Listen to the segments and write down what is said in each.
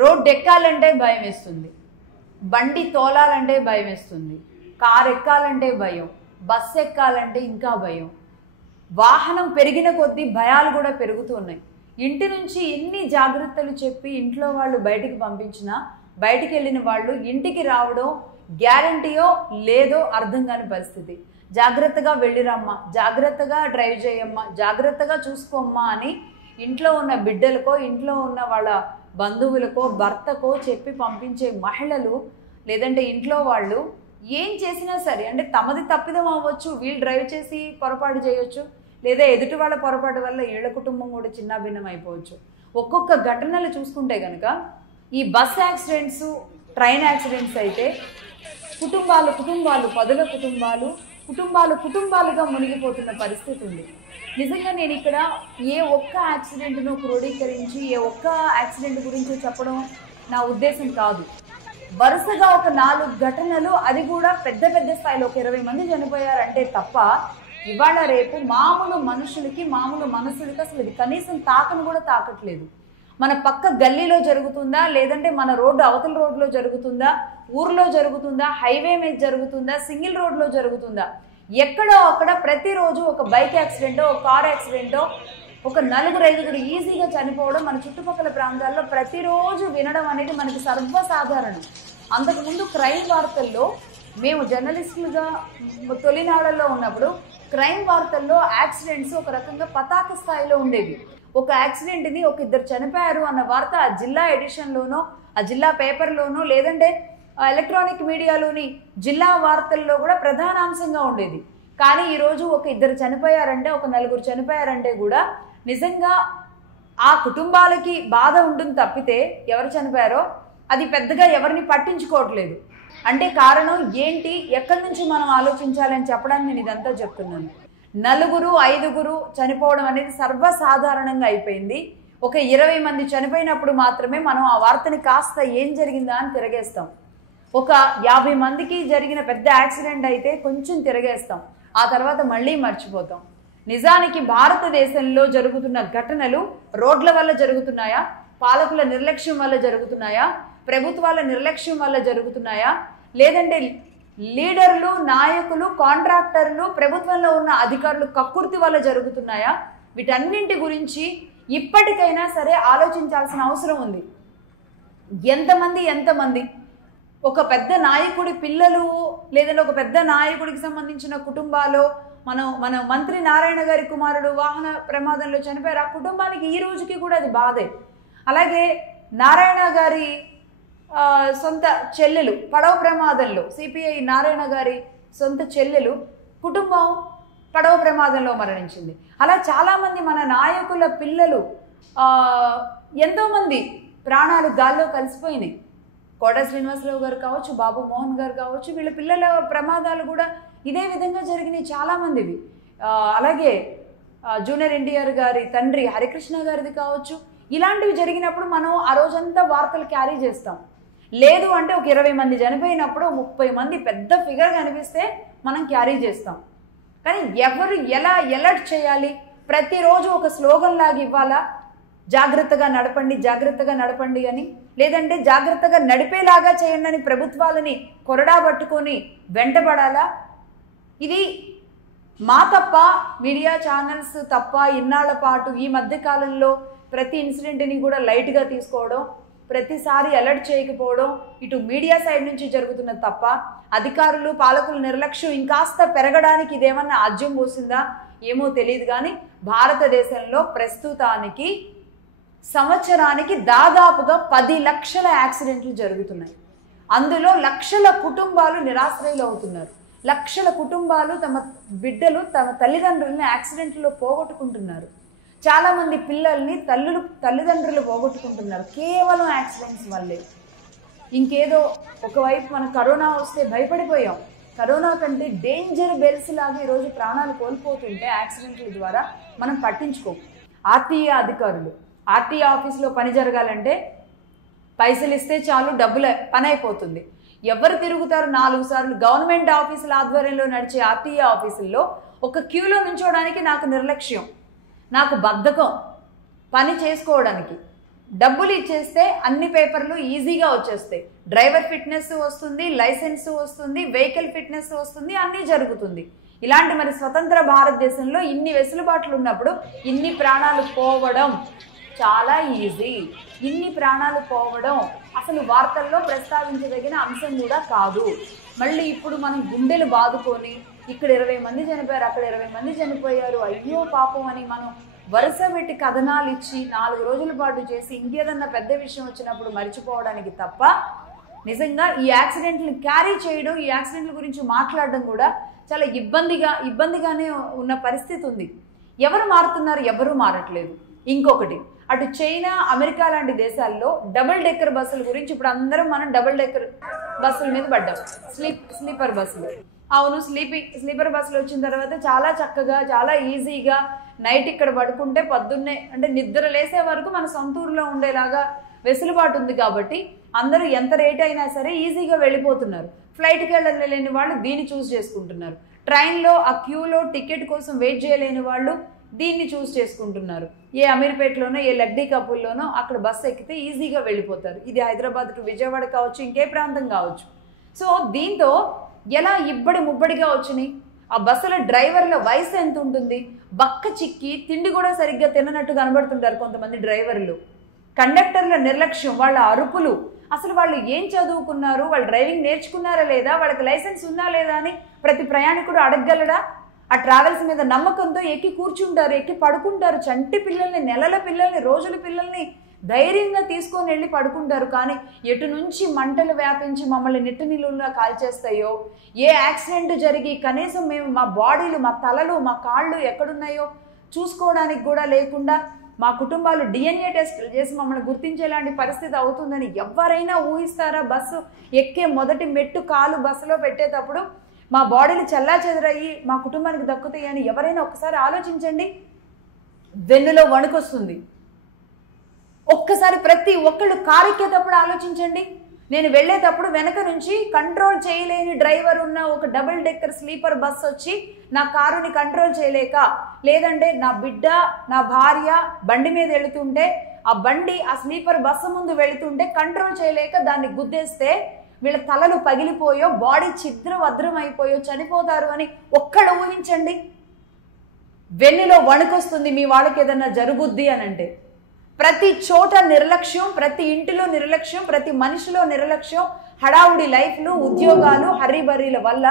Road ఎక్కాలంటే భయం వేస్తుంది, బండి తోలాలంటే భయం వేస్తుంది, కారు ఎక్కాలంటే భయం, బస్సు ఎక్కాలంటే ఇంకా భయం. వాహనం పెరిగిన కొద్దీ భయాలు కూడా పెరుగుతున్నాయి. ఇంటి నుంచి ఎన్ని జాగ్రత్తలు చెప్పి ఇంట్లో వాళ్ళు బయటికి పంపించినా బయటికి వెళ్ళిన వాళ్ళు ఇంటికి రావడం గ్యారంటీయో లేదో అర్థం కాని పరిస్థితి. జాగ్రత్తగా వెళ్ళిరమ్మా, జాగ్రత్తగా డ్రైవ్ చేయమ్మా, జాగ్రత్తగా చూసుకోమ్మా అని ఇంట్లో ఉన్న బిడ్డలకో ఇంట్లో ఉన్న వాళ్ళ బంధువులకో భర్తకో చెప్పి పంపించే మహిళలు లేదంటే ఇంట్లో వాళ్ళు ఏం చేసినా సరే అంటే తమది తప్పిదం అవ్వచ్చు, వీళ్ళు డ్రైవ్ చేసి పొరపాటు చేయొచ్చు, లేదా ఎదుటి వాళ్ళ పొరపాటు వల్ల వీళ్ళ కుటుంబం కూడా చిన్నాభిన్నం అయిపోవచ్చు. ఒక్కొక్క ఘటనలు చూసుకుంటే కనుక ఈ బస్ యాక్సిడెంట్స్, ట్రైన్ యాక్సిడెంట్స్ అయితే కుటుంబాలు పదుల కుటుంబాలుగా మునిగిపోతున్న పరిస్థితి ఉంది. నిజంగా నేను ఇక్కడ ఏ ఒక్క యాక్సిడెంట్ను క్రోడీకరించి ఏ ఒక్క యాక్సిడెంట్ గురించి చెప్పడం నా ఉద్దేశం కాదు. వరుసగా ఒక 4 ఘటనలు, అది కూడా పెద్ద స్థాయిలో ఒక 20 మంది చనిపోయారంటే తప్ప ఇవాళ రేపు మామూలు మనుషులకి మామూలు మనసులకి అసలు ఇది కనీసం తాకను కూడా తాకట్లేదు. మన పక్క గల్లీలో జరుగుతుందా, లేదంటే మన రోడ్డు అవతల రోడ్లో జరుగుతుందా, ఊర్లో జరుగుతుందా, హైవే మీద జరుగుతుందా, సింగిల్ రోడ్లో జరుగుతుందా, ఎక్కడో అక్కడ ప్రతిరోజు ఒక బైక్ యాక్సిడెంటో ఒక కార్ యాక్సిడెంటో ఒక 4-5 ఈజీగా చనిపోవడం మన చుట్టుపక్కల ప్రాంతాల్లో ప్రతిరోజు వినడం అనేది మనకి సర్వసాధారణం. అంతకుముందు క్రైమ్ వార్తల్లో మేము జర్నలిస్టులుగా తొలినాళ్లలో ఉన్నప్పుడు క్రైమ్ వార్తల్లో యాక్సిడెంట్స్ ఒక రకంగా పతాక స్థాయిలో ఉండేవి. ఒక యాక్సిడెంట్ని ఒక 2 చనిపోయారు అన్న వార్త ఆ జిల్లా ఎడిషన్లోనో ఆ జిల్లా పేపర్లోనో లేదంటే ఎలక్ట్రానిక్ మీడియాలోని జిల్లా వార్తల్లో కూడా ప్రధానాంశంగా ఉండేది. కానీ ఈరోజు ఒక 2 చనిపోయారంటే ఒక 4 చనిపోయారంటే కూడా నిజంగా ఆ కుటుంబాలకి బాధ ఉంటుంది తప్పితే ఎవరు చనిపోయారో అది పెద్దగా ఎవరిని పట్టించుకోవట్లేదు. అంటే కారణం ఏంటి, ఎక్కడి నుంచి మనం ఆలోచించాలని చెప్పడానికి నేను ఇదంతా చెప్తున్నాను. 4-5 చనిపోవడం అనేది సర్వసాధారణంగా అయిపోయింది. ఒక 20 మంది చనిపోయినప్పుడు మాత్రమే మనం ఆ వార్తని కాస్త ఏం జరిగిందా అని తిరగేస్తాం. ఒక 50 మందికి జరిగిన పెద్ద యాక్సిడెంట్ అయితే కొంచెం తిరగేస్తాం, ఆ తర్వాత మళ్ళీ మర్చిపోతాం. నిజానికి భారతదేశంలో జరుగుతున్న ఘటనలు రోడ్ల వల్ల జరుగుతున్నాయా, పాలకుల నిర్లక్ష్యం వల్ల జరుగుతున్నాయా, ప్రభుత్వాల నిర్లక్ష్యం వల్ల జరుగుతున్నాయా, లేదంటే లీడర్లు, నాయకులు, కాంట్రాక్టర్లు, ప్రభుత్వంలో ఉన్న అధికారులు కక్కుర్తి వల్ల జరుగుతున్నాయా? వీటన్నింటి గురించి ఇప్పటికైనా సరే ఆలోచించాల్సిన అవసరం ఉంది. ఎంతమంది ఒక పెద్ద నాయకుడి పిల్లలు లేదంటే ఒక పెద్ద నాయకుడికి సంబంధించిన కుటుంబాలు, మన మంత్రి నారాయణ గారి కుమారుడు వాహన ప్రమాదంలో చనిపోయారు. ఆ కుటుంబానికి ఈ రోజుకి కూడా అది బాధే. అలాగే నారాయణ గారి సొంత చెల్లెలు పడవ ప్రమాదంలో, సిపిఐ నారాయణ గారి సొంత చెల్లెలు కుటుంబం పడవ ప్రమాదంలో మరణించింది. అలా చాలామంది మన నాయకుల పిల్లలు ఎంతోమంది ప్రాణాలు గాల్లో కలిసిపోయినాయి. కోట శ్రీనివాసరావు గారు కావచ్చు, బాబు మోహన్ గారు కావచ్చు, వీళ్ళ పిల్లల ప్రమాదాలు కూడా ఇదే విధంగా జరిగినాయి చాలామందివి. అలాగే జూనియర్ ఎన్టీఆర్ గారి తండ్రి హరికృష్ణ గారిది కావచ్చు. ఇలాంటివి జరిగినప్పుడు మనం ఆ రోజంతా వార్తలు క్యారీ చేస్తాం. లేదు అంటే ఒక 20 మంది చనిపోయినప్పుడు 30 మంది పెద్ద ఫిగర్ కనిపిస్తే మనం క్యారీ చేస్తాం. కానీ ఎవరు ఎలా ఎలర్ట్ చేయాలి, ప్రతిరోజు ఒక స్లోగన్ లాగా ఇవ్వాలా, జాగ్రత్తగా నడపండి అని, లేదంటే జాగ్రత్తగా నడిపేలాగా చేయండి అని ప్రభుత్వాలని కొరడా పట్టుకొని వెంటబడాలా? ఇది మా తప్ప, మీడియా ఛానల్స్ తప్ప, ఇన్నాళ్ల పాటు ఈ మధ్య కాలంలో ప్రతి ఇన్సిడెంట్ని కూడా లైట్గా తీసుకోవడం, ప్రతిసారి అలర్ట్ చేయకపోవడం ఇటు మీడియా సైడ్ నుంచి జరుగుతున్న తప్ప, అధికారులు పాలకుల నిర్లక్ష్యం ఇంకాస్త పెరగడానికి ఇదేమన్నా ఆజ్యం పోసిందా ఏమో తెలియదు. కానీ భారతదేశంలో ప్రస్తుతానికి సంవత్సరానికి దాదాపుగా 10 లక్షల యాక్సిడెంట్లు జరుగుతున్నాయి. అందులో లక్షల కుటుంబాలు నిరాశ్రయులు అవుతున్నారు. లక్షల కుటుంబాలు తమ బిడ్డలు, తమ తల్లిదండ్రులని యాక్సిడెంట్లో పోగొట్టుకుంటున్నారు. చాలామంది పిల్లల్ని తల్లిదండ్రులు పోగొట్టుకుంటున్నారు కేవలం యాక్సిడెంట్స్ వల్లే. ఇంకేదో ఒకవైపు మనం కరోనా వస్తే భయపడిపోయాం. కరోనా కంటే డేంజర్ బెల్స్ లాగా ఈరోజు ప్రాణాలు కోల్పోతుంటే యాక్సిడెంట్ల ద్వారా మనం పట్టించుకోం. ఆర్టీఏ అధికారులు, ఆర్టీఏ ఆఫీస్లో పని జరగాలంటే పైసలు ఇస్తే చాలు, డబ్బుల పని అయిపోతుంది. ఎవరు తిరుగుతారు 4 సార్లు? గవర్నమెంట్ ఆఫీసుల ఆధ్వర్యంలో నడిచే ఆర్టీఏ ఆఫీసుల్లో ఒక క్యూలో నించోడానికి నాకు నిర్లక్ష్యం, నాకు బద్ధకం పని చేసుకోవడానికి. డబ్బులు ఇచ్చేస్తే అన్ని పేపర్లు ఈజీగా వచ్చేస్తాయి. డ్రైవర్ ఫిట్నెస్ వస్తుంది, లైసెన్స్ వస్తుంది, వెహికల్ ఫిట్నెస్ వస్తుంది, అన్నీ జరుగుతుంది. ఇలాంటి మరి స్వతంత్ర భారతదేశంలో ఇన్ని వెసులుబాట్లు ఉన్నప్పుడు ఇన్ని ప్రాణాలు పోవడం చాలా ఈజీ. ఇన్ని ప్రాణాలు పోవడం అసలు వార్తల్లో ప్రస్తావించదగిన అంశం కూడా కాదు. మళ్ళీ ఇప్పుడు మనం గుండెలు బాదుకొని ఇక్కడ 20 మంది చనిపోయారు, అక్కడ 20 మంది చనిపోయారు, అయ్యో పాపం అని మనం వరుస పెట్టి కథనాలు ఇచ్చి 4 రోజుల పాటు చేసి ఇంకేదన్నా పెద్ద విషయం వచ్చినప్పుడు మర్చిపోవడానికి తప్ప నిజంగా ఈ యాక్సిడెంట్ని క్యారీ చేయడం, ఈ యాక్సిడెంట్ల గురించి మాట్లాడడం కూడా చాలా ఇబ్బందిగానే ఉన్న పరిస్థితి ఉంది. ఎవరు మారుతున్నారు? ఎవరూ మారట్లేదు. ఇంకొకటి, అటు చైనా, అమెరికా లాంటి దేశాల్లో డబుల్ డెక్కర్ బస్సుల గురించి ఇప్పుడు అందరం మనం డబుల్ డెక్కర్ బస్సుల మీద పడ్డాం. స్లీపర్ బస్సులు. అవును, స్లీపర్ బస్సులు వచ్చిన తర్వాత చాలా చక్కగా, చాలా ఈజీగా నైట్ ఇక్కడ పడుకుంటే పొద్దున్నే అంటే నిద్ర లేసే వరకు మన సొంతూరులో ఉండేలాగా వెసులుబాటు ఉంది. కాబట్టి అందరూ ఎంత రేట్ అయినా సరే ఈజీగా వెళ్ళిపోతున్నారు. ఫ్లైట్కి వెళ్ళలేని వాళ్ళు దీన్ని చూస్ చేసుకుంటున్నారు. ట్రైన్లో ఆ క్యూలో టికెట్ కోసం వెయిట్ చేయలేని వాళ్ళు దీన్ని చూస్ చేసుకుంటున్నారు. ఏ అమీర్పేటలోనో ఏ లడ్డీ కపుల్లోనో అక్కడ బస్సు ఎక్కితే ఈజీగా వెళ్ళిపోతారు. ఇది హైదరాబాద్ టు విజయవాడ కావచ్చు, ఇంకే ప్రాంతం కావచ్చు. సో దీంతో ఎలా ఇబ్బడి ముబ్బడిగా వచ్చినాయి. ఆ బస్సుల డ్రైవర్ల వయసు ఎంత ఉంటుంది? బక్క చిక్కి తిండి కూడా సరిగ్గా తిననట్టు కనబడుతుంటారు కొంతమంది డ్రైవర్లు. కండక్టర్ల నిర్లక్ష్యం, వాళ్ళ అరుపులు, అసలు వాళ్ళు ఏం చదువుకున్నారు, వాళ్ళు డ్రైవింగ్ నేర్చుకున్నారా లేదా, వాళ్ళకి లైసెన్స్ ఉందా లేదా అని ప్రతి ప్రయాణికుడు అడగగలడా? ఆ ట్రావెల్స్ మీద నమ్మకంతో ఎక్కి కూర్చుంటారు, ఎక్కి పడుకుంటారు. చంటి పిల్లల్ని, నెలల పిల్లల్ని, రోజుల పిల్లల్ని ధైర్యంగా తీసుకొని వెళ్ళి పడుకుంటారు. కానీ ఎటు నుంచి మంటలు వ్యాపించి మమ్మల్ని నిట్టు నిలువులా కాల్చేస్తాయో, ఏ యాక్సిడెంట్ జరిగి కనీసం మేము మా బాడీలు, మా తలలు, మా కాళ్ళు ఎక్కడున్నాయో చూసుకోవడానికి కూడా లేకుండా మా కుటుంబాలు DNA టెస్టులు చేసి మమ్మల్ని గుర్తించేలాంటి పరిస్థితి అవుతుందని ఎవరైనా ఊహిస్తారా? బస్సు ఎక్కే మొదటి మెట్టు కాలు బస్సులో పెట్టేటప్పుడు మా బాడీలు చల్లా చెదరయ్యి మా కుటుంబానికి దక్కుతాయి అని ఎవరైనా ఒకసారి ఆలోచించండి. వెన్నులో వణుకొస్తుంది. ఒక్కసారి ప్రతి ఒక్కళ్ళు కారు ఎక్కేటప్పుడు ఆలోచించండి. నేను వెళ్ళేటప్పుడు వెనక నుంచి కంట్రోల్ చేయలేని డ్రైవర్ ఉన్న ఒక డబుల్ డెక్కర్ స్లీపర్ బస్ వచ్చి నా కారుని కంట్రోల్ చేయలేక, లేదంటే నా బిడ్డ, నా భార్య బండి మీద వెళుతుంటే ఆ బండి ఆ స్లీపర్ బస్సు ముందు వెళుతుంటే కంట్రోల్ చేయలేక దాన్ని గుద్దేస్తే వీళ్ళ తలలు పగిలిపోయో, బాడీ ఛిద్రవద్రం అయిపోయో చనిపోతారు అని ఒక్కళ్ళు ఊహించండి. వెన్నులో వణుకొస్తుంది మీ వాళ్ళకి ఏదన్నా జరుగుద్ది అని అంటే. ప్రతి చోట నిర్లక్ష్యం, ప్రతి ఇంటిలో నిర్లక్ష్యం, ప్రతి మనిషిలో నిర్లక్ష్యం, హడావుడి లైఫ్లు, ఉద్యోగాలు, హర్రీబర్రీల వల్ల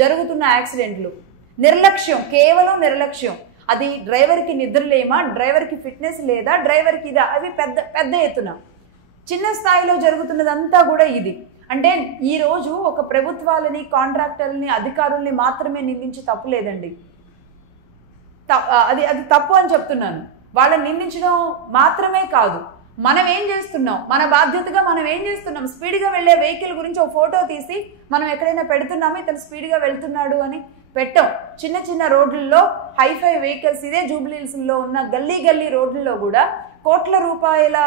జరుగుతున్న యాక్సిడెంట్లు. నిర్లక్ష్యం, కేవలం నిర్లక్ష్యం. అది డ్రైవర్కి నిద్రలేమా, డ్రైవర్కి ఫిట్నెస్ లేదా, డ్రైవర్కి ఇదా, అవి పెద్ద ఎత్తున. చిన్న స్థాయిలో జరుగుతున్నదంతా కూడా ఇది. అంటే ఈరోజు ఒక ప్రభుత్వాలని, కాంట్రాక్టర్లని, అధికారుల్ని మాత్రమే నిందించి తప్పు లేదండి. అది తప్పు అని చెప్తున్నాను. వాళ్ళని నిందించడం మాత్రమే కాదు, మనం ఏం చేస్తున్నాం, మన బాధ్యతగా మనం ఏం చేస్తున్నాం. స్పీడ్గా వెళ్ళే వెహికల్ గురించి ఒక ఫోటో తీసి మనం ఎక్కడైనా పెడుతున్నామో ఇతను స్పీడ్గా వెళ్తున్నాడు అని పెట్టాం. చిన్న చిన్న రోడ్లలో హైఫై వెహికల్స్, ఇదే జూబ్లీహిల్స్లో ఉన్న గల్లీ రోడ్లలో కూడా కోట్ల రూపాయల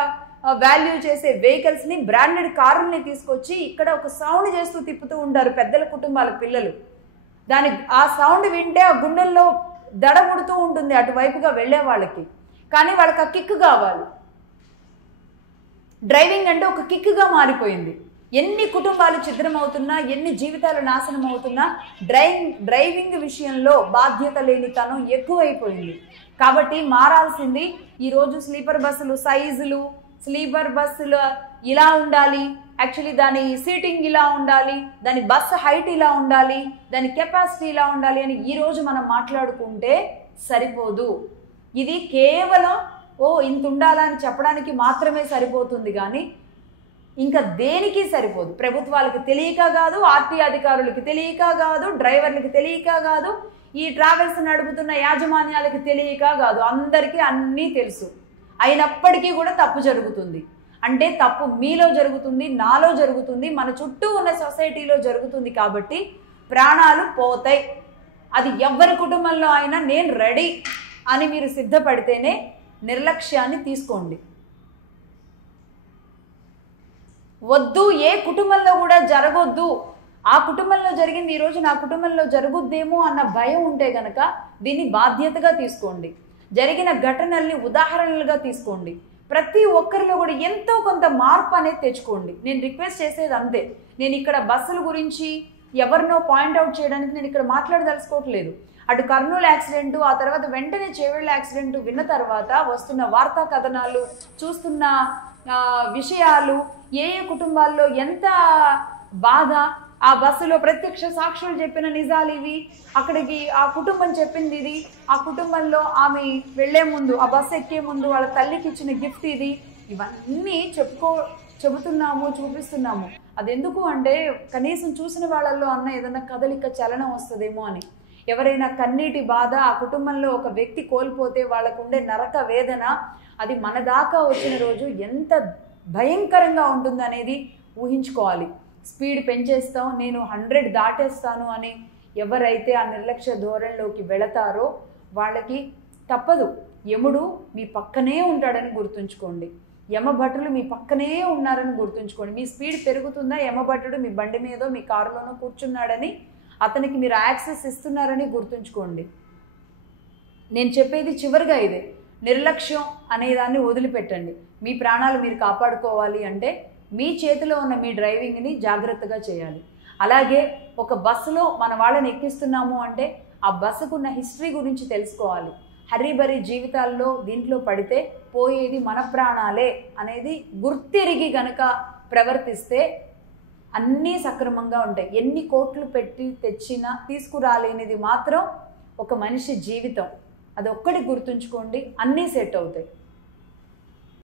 వాల్యూ చేసే వెహికల్స్ని, బ్రాండెడ్ కారుల్ని తీసుకొచ్చి ఇక్కడ ఒక సౌండ్ చేస్తూ తిప్పుతూ ఉంటారు పెద్దల కుటుంబాల పిల్లలు. ఆ సౌండ్ వింటే ఆ గుండెల్లో దడముడుతూ ఉంటుంది అటువైపుగా వెళ్ళే వాళ్ళకి. కానీ వాళ్ళకి ఆ కిక్ కావాలి. డ్రైవింగ్ అంటే ఒక కిక్గా మారిపోయింది. ఎన్ని కుటుంబాలు ఛిద్రమవుతున్నా, ఎన్ని జీవితాలు నాశనం అవుతున్నా డ్రైవింగ్ విషయంలో బాధ్యత లేనితనం ఎక్కువైపోయింది. కాబట్టి మారాల్సింది. ఈరోజు స్లీపర్ బస్సులు సైజులు, స్లీపర్ బస్సులు ఇలా ఉండాలి, యాక్చువల్లీ దాని సీటింగ్ ఇలా ఉండాలి, దాని బస్సు హైట్ ఇలా ఉండాలి, దాని కెపాసిటీ ఇలా ఉండాలి అని ఈరోజు మనం మాట్లాడుకుంటే సరిపోదు. ఇది కేవలం ఇంత ఉండాలని చెప్పడానికి మాత్రమే సరిపోతుంది కానీ ఇంకా దేనికి సరిపోదు. ప్రభుత్వాలకు తెలియక కాదు, ఆర్టీ అధికారులకి తెలియక కాదు, డ్రైవర్లకి తెలియక కాదు, ఈ ట్రావెల్స్ నడుపుతున్న యాజమాన్యాలకి తెలియక కాదు, అందరికీ అన్నీ తెలుసు. అయినప్పటికీ కూడా తప్పు జరుగుతుంది. అంటే తప్పు మీలో జరుగుతుంది, నాలో జరుగుతుంది, మన చుట్టూ ఉన్న సొసైటీలో జరుగుతుంది. కాబట్టి ప్రాణాలు పోతాయి. అది ఎవరి కుటుంబంలో అయినా నేను రెడీ అని మీరు సిద్ధపడితేనే నిర్లక్ష్యాన్ని తీసుకోండి. వద్దు, ఏ కుటుంబంలో కూడా జరగొద్దు, ఆ కుటుంబంలో జరిగింది ఈరోజు నా కుటుంబంలో జరుగుద్దేమో అన్న భయం ఉంటే గనక దీన్ని బాధ్యతగా తీసుకోండి. జరిగిన ఘటనల్ని ఉదాహరణలుగా తీసుకోండి. ప్రతి ఒక్కరిలో కూడా ఎంతో కొంత మార్పు అనేది తెచ్చుకోండి. నేను రిక్వెస్ట్ చేసేది అంతే. నేను ఇక్కడ బస్సుల గురించి ఎవరినో పాయింట్అవుట్ చేయడానికి నేను ఇక్కడ మాట్లాడదలుచుకోవట్లేదు. అటు కర్నూలు యాక్సిడెంటు, ఆ తర్వాత వెంటనే చేవెళ్ళ యాక్సిడెంటు విన్న తర్వాత వస్తున్న వార్తా కథనాలు, చూస్తున్న విషయాలు, ఏ కుటుంబాల్లో ఎంత బాధ, ఆ బస్సులో ప్రత్యక్ష సాక్షులు చెప్పిన నిజాలు ఇవి, అక్కడికి ఆ కుటుంబం చెప్పింది ఇది, ఆ కుటుంబంలో ఆమె వెళ్లే ముందు, ఆ బస్సు ఎక్కే ముందు వాళ్ళ తల్లికి ఇచ్చిన గిఫ్ట్ ఇది, ఇవన్నీ చెబుతున్నాము, చూపిస్తున్నాము. అది ఎందుకు అంటే కనీసం చూసిన వాళ్ళల్లో అన్న ఏదన్నా కదలిక, చలనం వస్తుందేమో అని. ఎవరైనా కన్నీటి బాధ, ఆ కుటుంబంలో ఒక వ్యక్తి కోల్పోతే వాళ్ళకు ఉండే నరక వేదన, అది మన దాకా వచ్చిన రోజు ఎంత భయంకరంగా ఉంటుందనేది ఊహించుకోవాలి. స్పీడ్ పెంచేస్తాం, నేను 100 దాటేస్తాను అని ఎవరైతే ఆ నిర్లక్ష్య ధోరణిలోకి వెళతారో వాళ్ళకి తప్పదు. యముడు మీ పక్కనే ఉంటాడని గుర్తుంచుకోండి. యమభటులు మీ పక్కనే ఉన్నారని గుర్తుంచుకోండి. మీ స్పీడ్ పెరుగుతుందా, యమభటుడు మీ బండి మీదో మీ కారులోనో కూర్చున్నాడని, అతనికి మీరు యాక్సెస్ ఇస్తున్నారని గుర్తుంచుకోండి. నేను చెప్పేది చివరిగా ఇదే, నిర్లక్ష్యం అనేదాన్ని వదిలిపెట్టండి. మీ ప్రాణాలు మీరు కాపాడుకోవాలి అంటే మీ చేతిలో ఉన్న మీ డ్రైవింగ్ని జాగ్రత్తగా చేయాలి. అలాగే ఒక బస్సులో మన వాళ్ళని ఎక్కిస్తున్నాము అంటే ఆ బస్సుకున్న హిస్టరీ గురించి తెలుసుకోవాలి. హరిబరి జీవితాల్లో దీంట్లో పడితే పోయేది మన ప్రాణాలే అనేది గుర్తిరిగి గనక ప్రవర్తిస్తే అన్నీ సక్రమంగా ఉంటాయి. ఎన్ని కోట్లు పెట్టి తెచ్చినా తీసుకురాలేనిది మాత్రం ఒక మనిషి జీవితం. అది ఒక్కటి గుర్తుంచుకోండి, అన్నీ సెట్ అవుతాయి.